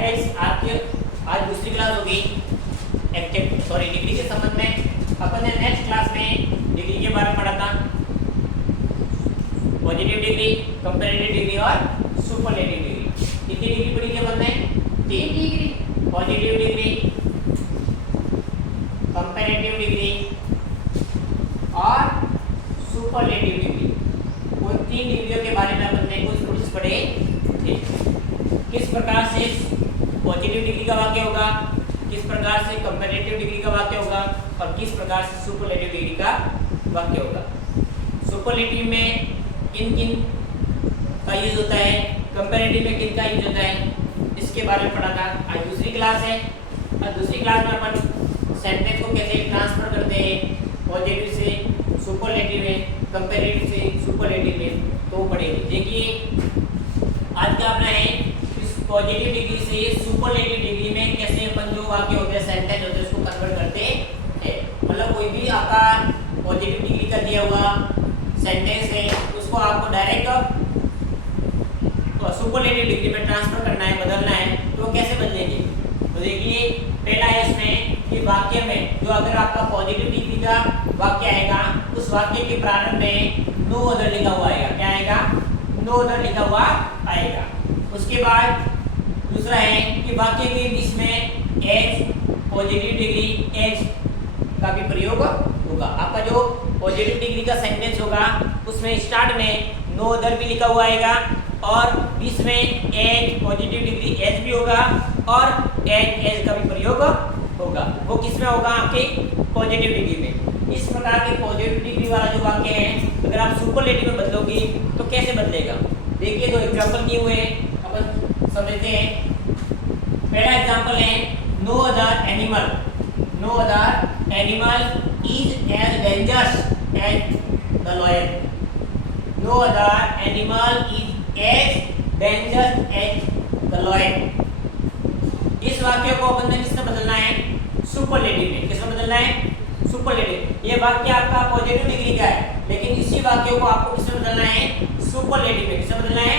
Guys आपके आज दूसरी क्लास होगी डिग्री के संबंध में। अपन ने नेक्स्ट क्लास में डिग्री के बारे में पढ़ा था, पॉजिटिव डिग्री, कंपैरेटिव डिग्री और सुपरलेटिव डिग्री। कितनी डिग्री पढ़ी थी अपन ने? 3 degree. Positive degree, comparative degree और सुपरलेटिव डिग्री। उन 3 डिग्रियों के बारे में अपन ने कुछ रूल्स पढ़े थे। किस प्रकार से पॉजिटिव डिग्री का वाक्य होगा, किस प्रकार से कंपैरेटिव डिग्री का वाक्य होगा और किस प्रकार से सुपरलेटिव डिग्री का वाक्य होगा। सुपरलेटिव में किन किन का यूज होता है, कंपैरेटिव में किन का यूज होता है, इसके बारे में पढ़ा था। आज दूसरी क्लास है और दूसरी क्लास में अपन सेंटेंस को कैसे ट्रांसफर करते हैं पॉजिटिव से सुपरलेटिव में, कंपैरेटिव से सुपरलेटिव में, तो पढ़ेंगे। देखिए आज क्या अपना है, इस पॉजिटिव डिग्री से सुपरलेटिव डिग्री में कैसे अपन जो वाक्य होते हैं, सेंटेंस होते हैं, उसको कन्वर्ट करते हैं। मतलब कोई भी आपका पॉजिटिव डिग्री का दिया हुआ सेंटेंस है, उसको आपको डायरेक्ट सुपरलेटिव डिग्री में ट्रांसफर करना है, बदलना है, तो कैसे बदलेंगे। तो देखिए पहला है इसमें कि वाक्य में जो अगर आपका पॉजिटिव डिग्री का वाक्य आएगा, उस वाक्य के प्रारंभ में नो अदर लिखा हुआ आएगा। क्या आएगा? नो अदर लिखा हुआ आएगा। उसके बाद दूसरा है कि वाक्य के बीच में एज, पॉजिटिव डिग्री एज का भी प्रयोग होगा। आपका जो पॉजिटिव डिग्री का सेंटेंस होगा उसमें स्टार्ट में नो अदर भी लिखा हुआ आएगा और बीच में एज, पॉजिटिव डिग्री एज भी होगा और एज का भी प्रयोग होगा। वो किस में होगा? आपके पॉजिटिव डिग्री में। इस प्रकार के पॉजिटिव डिग्री वाला जो वाक्य है, अगर आप सुपरलेटिव में बदलोगे तो कैसे बदलेगा। देखिए दो एग्जांपल दिए हुए हैं, अपन समझते हैं। पहला एग्जांपल है no other animal, no other animal is as dangerous as the lion. No other animal is as dangerous as the lion. इस वाक्य को अपन ने किसमें बदलना है? सुपरलेटिव में। किसमें बदलना है? सुपरलेटिव। ये वाक्य आपका पॉजिटिव डिग्री का है, लेकिन इसी वाक्य को आपको किसमें बदलना है? सुपरलेटिव में। किसमें बदलना है?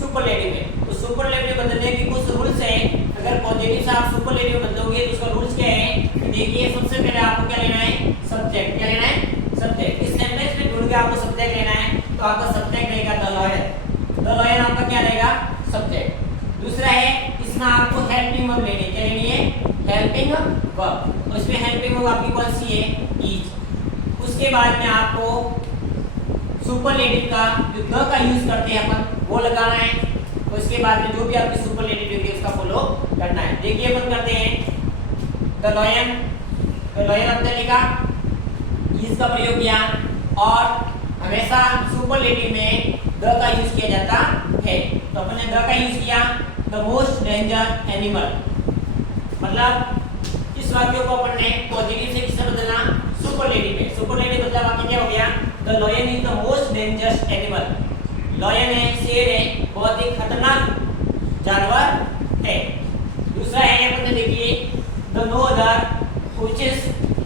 सुपरलेटिव में। तो सुपरलेटिव बदलने की कुछ रूल्स है। अगर पॉजिटिव से आप सुपरलेटिव में बदलोगे तो उसका रूल्स क्या है? देखिए सबसे पहले आपको क्या लेना है? सब्जेक्ट। क्या लेना है? सब्जेक्ट। इस सेंटेंस में ढूंढ के आपको सब्जेक्ट लेना है, तो आपका सब्जेक्ट रहेगा द लॉयन। द लॉयन आपका क्या रहेगा? सब्जेक्ट। दूसरा है इसमें आपको हेल्पिंग वर्ब लेनी है। क्या लेनी है? Helping verb. उसमें हेल्पिंग वर्ब आपकी कौन सी है? इज। उसके बाद में आपको सुपरलेटिव का जो द का यूज करते हैं अपन, वो लगाना है। उसके बाद में जो भी आपकी सुपरलेटिव डिग्री उसका फॉलो करना है। देखिए अपन करते हैं द लॉयन, द लॉयन हमने लिखा, इज का प्रयोग किया और हमेशा सुपरलेटिव में द का यूज किया जाता है। तो अपन ने द का यूज किया, द मोस्ट डेंजर एनिमल। मतलब इस वाक्य को अपन ने पॉजिटिव से किससे बदलना? सुपरलेटिव में। सुपरलेटिव बदला वाक्य क्या हो गया? The lion is the most dangerous animal. Lion है, शेर है, बहुत ही खतरनाक जानवर है। दूसरा है अपन ने देखिए the no other questions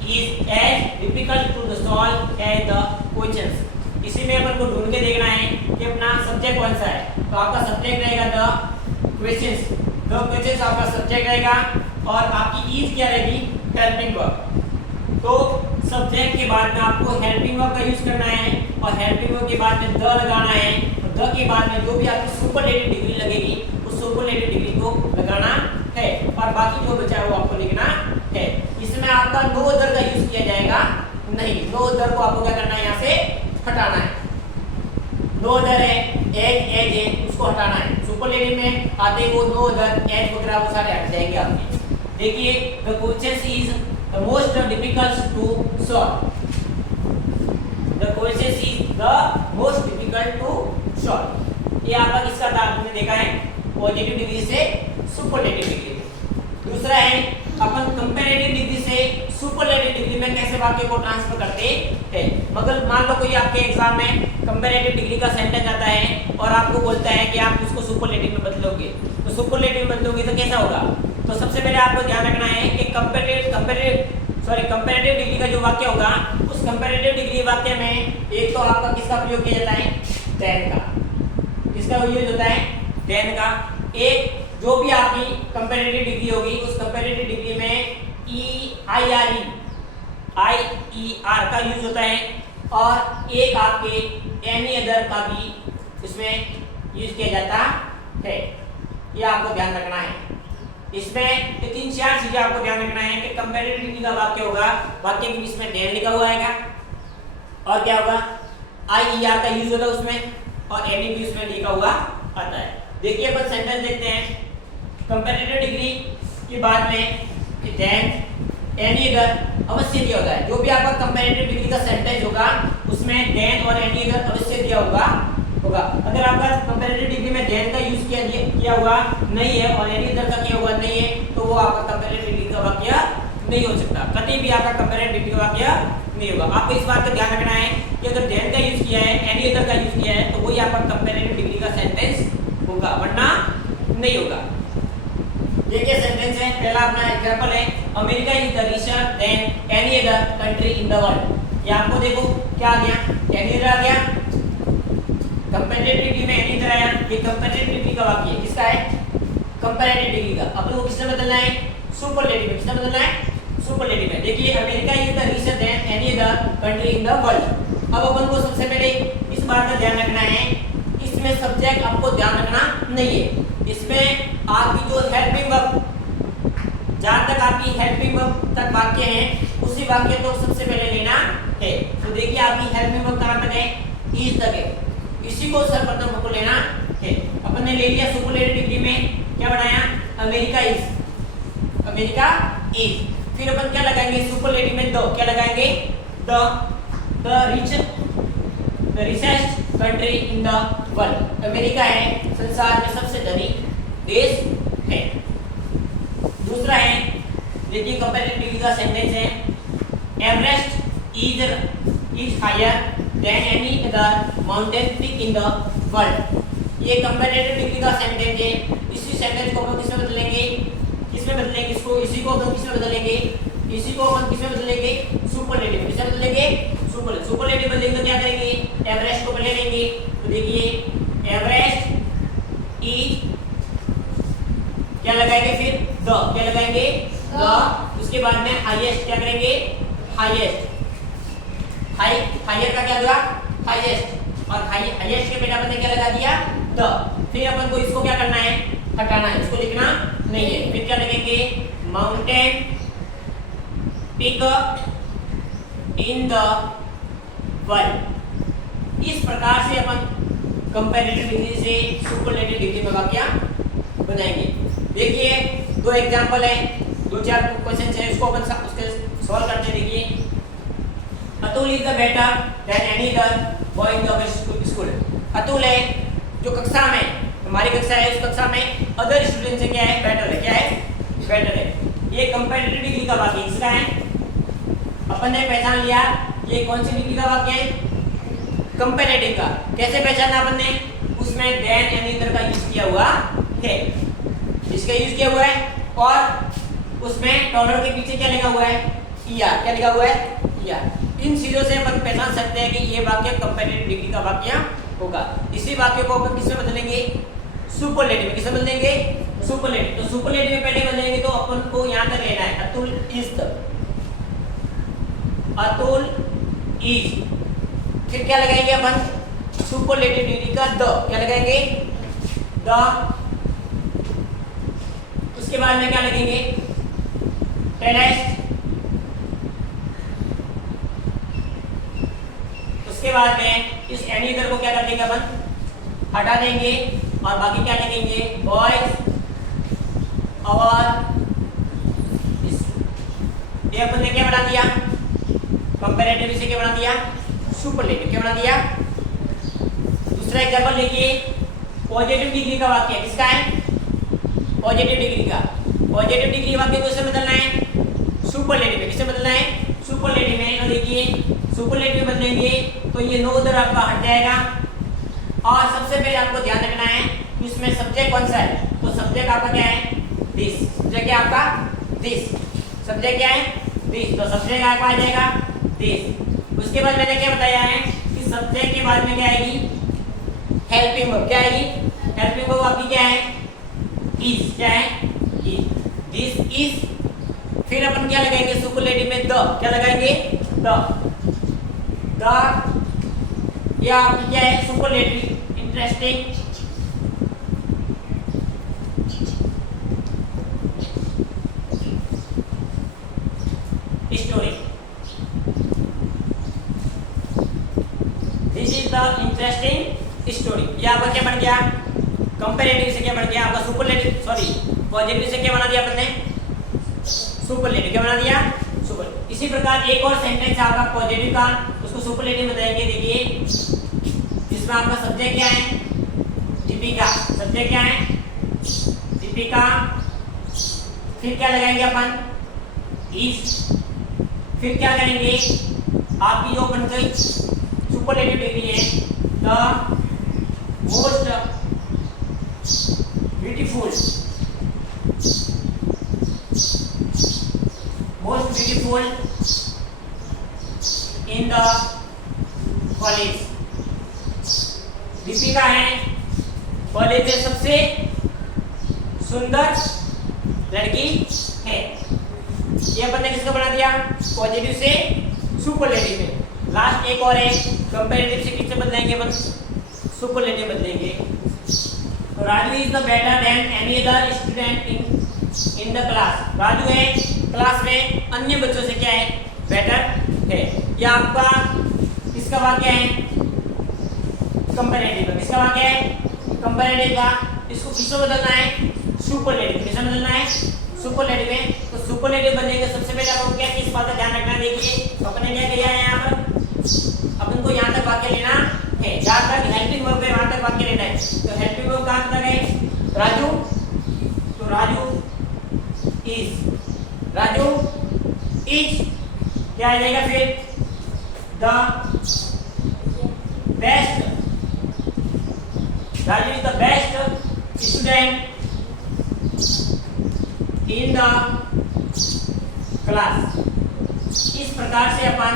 is as difficult to solve as the questions. इसी में अपन को ढूंढ के देखना है कि अपना सब्जेक्ट कौन सा है। तो आपका सब्जेक्ट रहेगा द क्वेश्चंस। द क्वेश्चंस आपका सब्जेक्ट रहेगा और आपकी इज क्या रहेगी? Helping verb. तो सब्जेक्ट के बाद में आपको हेल्पिंग वर्ब का यूज करना है और हेल्पिंग वर्ब के बाद में द लगाना है। द के बाद में जो भी आपकी सुपरलेटिव डिग्री लगेगी उस सुपरलेटिव डिग्री को लगाना है और बाकी जो बचा है वो आपको लिखना है। इसमें आपका नो अदर का यूज किया जाएगा नहीं। नो अदर को आपको क्या करना है? यहाँ से हटाना है। नो अदर है, एज है, उसको हटाना है। सुपरलेटिव में आते वो नो अदर, एज वगैरह वो सारे हट जाएंगे आपके। देखिए the question is the most difficult to solve. The question is the most difficult to solve. ये आपका किसका था? आपने देखा है पॉजिटिव डिग्री से सुपरलेटिव डिग्री। दूसरा है अपन कंपैरेटिव डिग्री से सुपरलेटिव डिग्री में कैसे वाक्य को ट्रांसफर करते हैं। मगर मान लो कोई आपके एग्जाम में कंपैरेटिव डिग्री का सेंटेंस आता है और आपको बोलता है कि आप उसको सुपरलेटिव में बदलोगे, तो सुपरलेटिव में बदलोगे तो कैसा होगा? तो सबसे पहले आपको ध्यान रखना है कि कंपैरेटिव डिग्री का जो वाक्य होगा उस कंपैरेटिव डिग्री वाक्य में एक तो आपका किसका प्रयोग किया जाता है? देन का। किसका यूज होता है? देन का। एक जो भी आपकी कंपैरेटिव डिग्री होगी उस कंपैरेटिव डिग्री में IER का यूज होता है और एक आपके एनी अदर का भी इसमें यूज किया जाता है। ये आपको ध्यान रखना है। इसमें ये 3-4 चीजें आपको ध्यान रखना है कि कंपैरेटिव डिग्री का वाक्य होगा, वाक्य के बीच में देन लिखा हुआ आएगा और क्या होगा IER का यूज होगा उसमें और एनी भी उसमें लिखा हुआ आता है। देखिए अपन सेंटेंस देखते हैं। कंपैरेटिव डिग्री के बाद में देन एनी अदर अवश्य दिया होता है। जो भी आपका कंपैरेटिव डिग्री का सेंटेंस होगा उसमें देन और एनी अदर अवश्य दिया होगा। अगर आपका कंपैरेटिव डिग्री में देन का यूज किया हुआ नहीं है और एनी अदर का किया हुआ नहीं है तो वो आपका कंपैरेटिव डिग्री का वाक्य नहीं हो सकता। कभी भी आपका कंपैरेटिव डिग्री का वाक्य नहीं होगा। आपको इस बात का ध्यान रखना है कि अगर देन का यूज किया है, एनी अदर का यूज किया है तो वही आपका कंपैरेटिव डिग्री का सेंटेंस होगा, वरना नहीं होगा। देखिए सेंटेंस है, पहला अपना एग्जांपल है, America is the richer than any other country in the world. ये आपको देखो क्या आ गया, एनी अदर आ गया, कंपैरेटिव डिग्री में एनी अदर आया। ये कंपैरेटिव डिग्री का वाक्य किसका है, कंपैरेटिव डिग्री का। अब वो किससे बदलना है, सुपरलेटिव में। किससे बदलना है, सुपरलेटिव में। देखिए America is the richer than any other country in the world. अब अपन को सबसे पहले इस बात का ध्यान रखना है, इसमें सब्जेक्ट आपको ध्यान रखना नहीं है। इसमें आपकी जो हेल्पिंग वर्ब, जहां तक आपकी हेल्पिंग वर्ब तक वाक्य है उसी वाक्य को सबसे पहले लेना है। तो देखिए आपकी हेल्पिंग वर्ब कहां तक है, इज तक है, इसी को सर्वप्रथम आपको लेना है। अपन ने ले लिया सुपरलेटिव डिग्री में, क्या बनाया, अमेरिका इज, अमेरिका इज। फिर अपन क्या लगाएंगे सुपरलेटिव में, द, क्या लगाएंगे, the richest country in the world. America है संसार में सबसे धनी देश है। दूसरा है, देखिए कंपैरेटिव डिग्री का सेंटेंस है, Everest is higher than any other mountain peak in the world. ये कंपैरेटिव डिग्री का सेंटेंस है। इसी सेंटेंस को हम किसमें बदलेंगे, किसमें बदलेंगे इसको, इसी को हम किसमें बदलेंगे, इसी को हम किसमें बदलेंगे, सुपरलेटिव में। किसमें बदलेंगे, सुपरलेटिव बदलेंगे तो क्या करेंगे, एवरेस्ट को पहले लेंगे। तो देखिए एवरेस्ट इज, क्या लगाएंगे, फिर द, क्या लगाएंगे, द। उसके बाद में हाईएस्ट, क्या करेंगे, हाईएस्ट, हायर का क्या हुआ, हाईएस्ट, और हाईएस्ट के बेटा ने क्या लगा दिया, द। फिर अपन को इसको क्या करना है, हटाना है, इसको लिखना नहीं है। फिर क्या लिखेंगे, mountain peak in the world. इस प्रकार से अपन कंपैरेटिव डिग्री से सुपरलेटिव डिग्री में वाक्य बनाएंगे। देखिए दो एग्जांपल है, 2-4 क्वेश्चन है, उसको अपन उसके सॉल्व करते हैं। देखिए Atul is the better than any other boy in the school. Atul है जो कक्षा में, हमारी कक्षा है, उस कक्षा में अदर स्टूडेंट से क्या है, बेटर है, क्या है, बेटर है। ये कंपैरेटिव डिग्री का वाक्य किसका है, अपन ने पहचान लिया। ये कौन सी डिग्री का वाक्य है, कंपैरेटिव का। कैसे पहचाना अपन ने, उसमें देन एनी अदर का यूज किया हुआ है, इसका यूज किया हुआ है, और उसमें डॉलर के पीछे क्या लिखा हुआ है, ER, क्या लिखा हुआ है, ER। इन चीजों से अपन पहचान सकते हैं कि ये वाक्य कंपैरेटिव डिग्री का वाक्य होगा। इसी वाक्य को अपन किसमें बदलेंगे, सुपरलेटिव में। किसमें बदलेंगे, सुपरलेटिव। तो सुपरलेटिव में पहले बदलेंगे तो अपन को यहां तक लेना है, Atul is the, Atul is. फिर क्या लगाएंगे अपन, सुपरलेटिव डिग्री का द, क्या लगाएंगे, द। उसके बाद में क्या लगेंगे, टेनेस्ट। उसके बाद में इस एनी अदर को क्या कर देंगे अपन, हटा देंगे, और बाकी क्या लगेंगे, बॉयज और ये अपन ने क्या बना दिया, कंपैरेटिव से क्या बना दिया, सुपरलेटिव, क्या बना दिया। दूसरा एग्जांपल देखिए, पॉजिटिव डिग्री का वाक्य किसका है, पॉजिटिव डिग्री का। पॉजिटिव डिग्री वाक्य को किससे बदलना है, सुपरलेटिव में। किससे बदलना है, सुपरलेटिव में। तो देखिए सुपरलेटिव में बदलेंगे तो ये नो अदर आपका हट जाएगा, और सबसे पहले आपको ध्यान रखना है कि इसमें सब्जेक्ट कौन सा है। तो सब्जेक्ट आपका क्या है, दिस। सब्जेक्ट क्या आपका, दिस। सब्जेक्ट क्या है, दिस। तो सब्जेक्ट आपका आ जाएगा दिस। उसके बाद मैंने क्या बताया है कि सब्जेक्ट के बाद में क्या आएगी, हेल्पिंग वर्ब। क्या आएगी, हेल्पिंग वर्ब आपकी क्या है, इज, क्या है इज, दिस इज। फिर अपन क्या लगाएंगे सुपरलेटिव में द, क्या लगाएंगे द, ये आपकी क्या है superlative. Interesting, story, this is the interesting story. ये आपका क्या बन गया कंपैरेटिव से, क्या बन गया आपका सुपरलेटिव, सॉरी पॉजिटिव से क्या बना दिया अपन ने सुपरलेटिव, क्या बना दिया सुपर। इसी प्रकार एक और सेंटेंस है आपका पॉजिटिव का, उसको सुपरलेटिव बताएंगे। देखिए इसमें आपका सब्जेक्ट क्या है दीपिका, सब्जेक्ट क्या है दीपिका, फिर क्या लगाएंगे अपन इज, फिर क्या करेंगे आपकी जो बन गई सुपरलेटिव डिग्री है the most beautiful, most beautiful in the college। Deepika है कॉलेज में सबसे सुंदर लड़की है। ये अपन ने किसका बना दिया पॉजिटिव से सुपरलेटिव में। लास्ट एक और है कंपैरेटिव से किससे बदलेंगे अपन सुपरलेटिव बदलेंगे। Raju is the better than any other student in the class. Raju है क्लास में अन्य बच्चों से क्या है बेटर है। यह आपका किसका वाक्य है कंपैरेटिव का, किसका वाक्य है कंपैरेटिव का। इसको किसको बदलना है सुपरलेटिव, किसमें बदलना है सुपरलेटिव में। तो सुपरलेटिव बदलेंगे सबसे पहले आपको क्या किस बात का ध्यान रखना है। देखिए अपन ने क्या किया है यहाँ पर अपन को यहाँ तक वाक्य लेना है, जहाँ तक हेल्पिंग वर्ब है वहां तक वाक्य लेना है। तो हेल्पिंग वर्ब कहाँ तक है राजू, तो राजू इज, राजू इज क्या आ जाएगा फिर the best, Raju is the best student in the class. इस प्रकार से अपन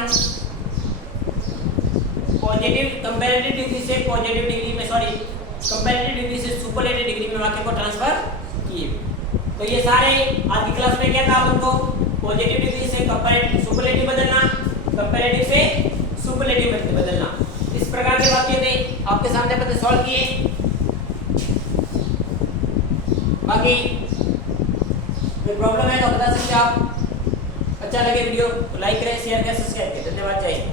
पॉजिटिव कंपैरेटिव डिग्री से पॉजिटिव डिग्री में, सॉरी कंपैरेटिव डिग्री से सुपरलेटिव डिग्री में वाक्य को ट्रांसफर किए। तो ये सारे आज की क्लास में क्या था उनको पॉजिटिव डिग्री से कंपैरेटिव सुपरलेटिव बदलना, कंपैरेटिव से सुपरलेटिव बदलना। इस प्रकार के वाक्य थे आपके सामने अपन ने सॉल्व किए। बाकी कोई प्रॉब्लम है तो बता सकते हैं आप। अच्छा लगे वीडियो तो लाइक करें, शेयर करें, सब्सक्राइब करें। धन्यवाद, जय हिंद।